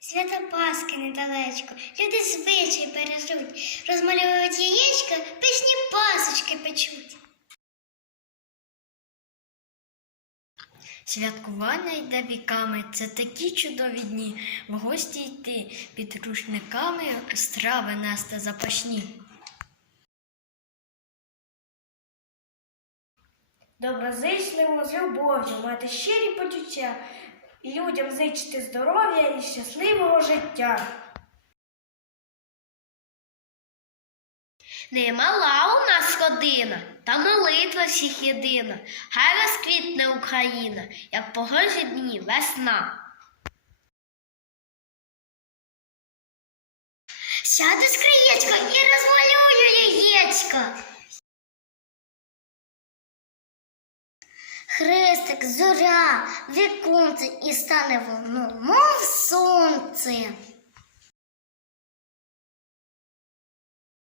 Свята Пасхи недалечко, люди звичай бережуть, розмальовують яєчка, пишні пасочки печуть. Святкування йде віками, це такі чудові дні. В гості йти під рушниками страви нести запашні. Доброзичливо з любов'ю, мати щирі почуття, людям зичити здоров'я і щасливого життя. Немала у нас година, та молитва всіх єдина. Хай розквітне Україна, як погожі дні весна. Сяду з краєчка і розмалюю яєчко. Хрестик, зоря, віконце і стане воно, мов сонце.